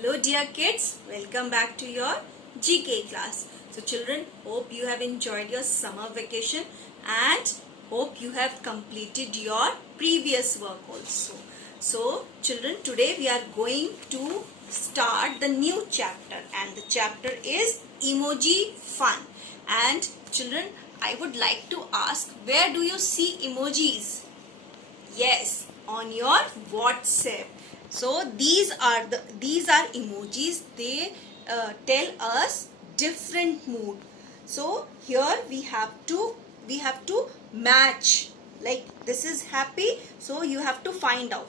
Hello dear kids, welcome back to your GK class. So children, hope you have enjoyed your summer vacation and hope you have completed your previous work also. So children, today we are going to start the new chapter and the chapter is emoji fun. And children, I would like to ask, where do you see emojis? Yes, on your WhatsApp. So these are emojis. They tell us different mood. So here we have to match. Like this is happy, so you have to find out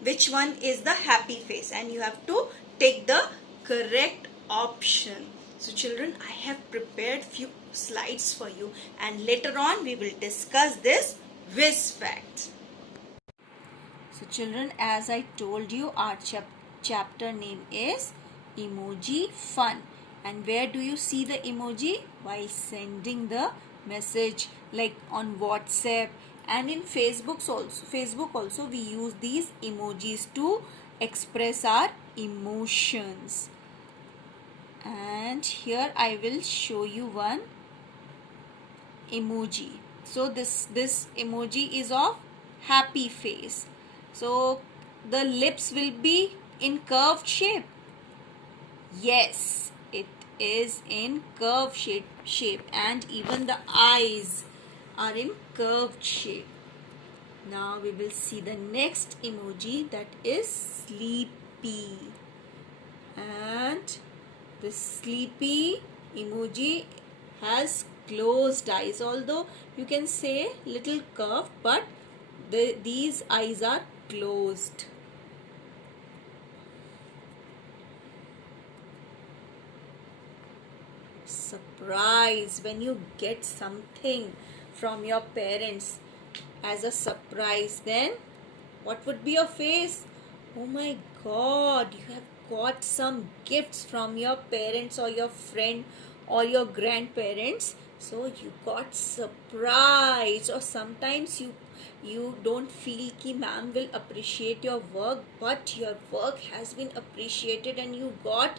which one is the happy face, and you have to take the correct option. So children, I have prepared few slides for you, and later on we will discuss this whiz fact. So children, as I told you, our chapter name is emoji fun. And where do you see the emoji? While sending the message, like on WhatsApp and in Facebook also we use these emojis to express our emotions. And here I will show you one emoji. So this emoji is of happy face. So the lips will be in curved shape. Yes, it is in curved shape, and even the eyes are in curved shape. Now we will see the next emoji, that is sleepy. And the sleepy emoji has closed eyes, although you can say little curved, but these eyes are closed. Surprise, when you get something from your parents as a surprise, then what would be your face? Oh my God, you have got some gifts from your parents or your friend or your grandparents, so you got surprised. Or sometimes you don't feel ki ma'am will appreciate your work, but your work has been appreciated and you got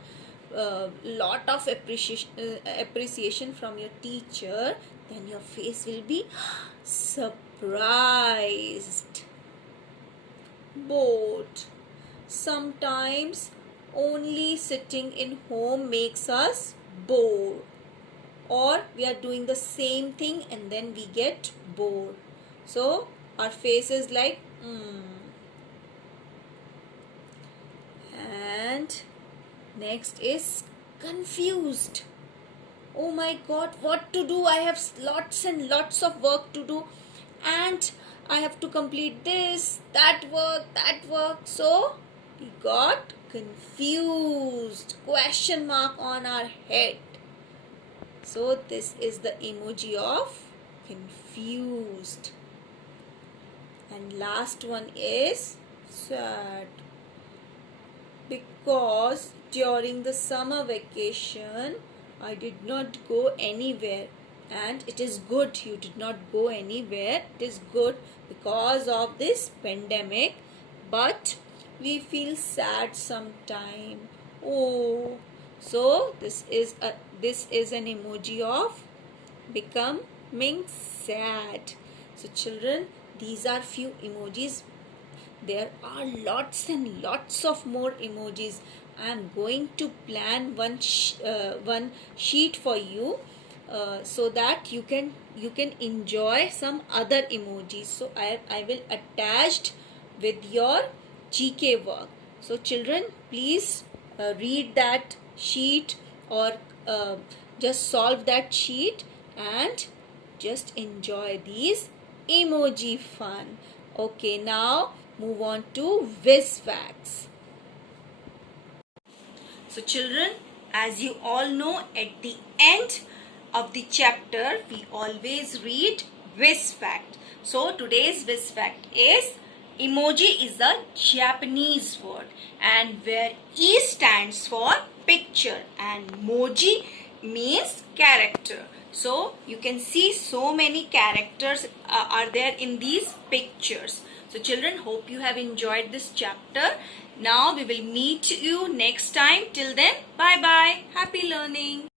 lot of appreciation from your teacher, then your face will be surprised. Bored. Sometimes only sitting in home makes us bored, or we are doing the same thing and then we get bored. So our face is like And next is confused. Oh my God, what to do? I have lots and lots of work to do, and I have to complete this, that work. So we got confused. Question mark on our head. So this is the emoji of confused. And last one is sad. Because during the summer vacation I did not go anywhere, and it is good you did not go anywhere. It is good because of this pandemic, but we feel sad sometime. Oh, so this is an emoji of becoming sad. So children, these are few emojis. There are lots and lots of more emojis. I am going to plan one sheet for you, so that you can enjoy some other emojis. So I will attached with your GK work. So children, please read that sheet, or just solve that sheet and just enjoy these emoji fun. Okay, now move on to whiz facts. So children, as you all know, at the end of the chapter we always read whiz fact. So today's whiz fact is emoji is a Japanese word, and where E stands for picture and moji means character. So you can see so many characters are there in these pictures. So children, hope you have enjoyed this chapter. Now we will meet you next time. Till then, bye bye. Happy learning.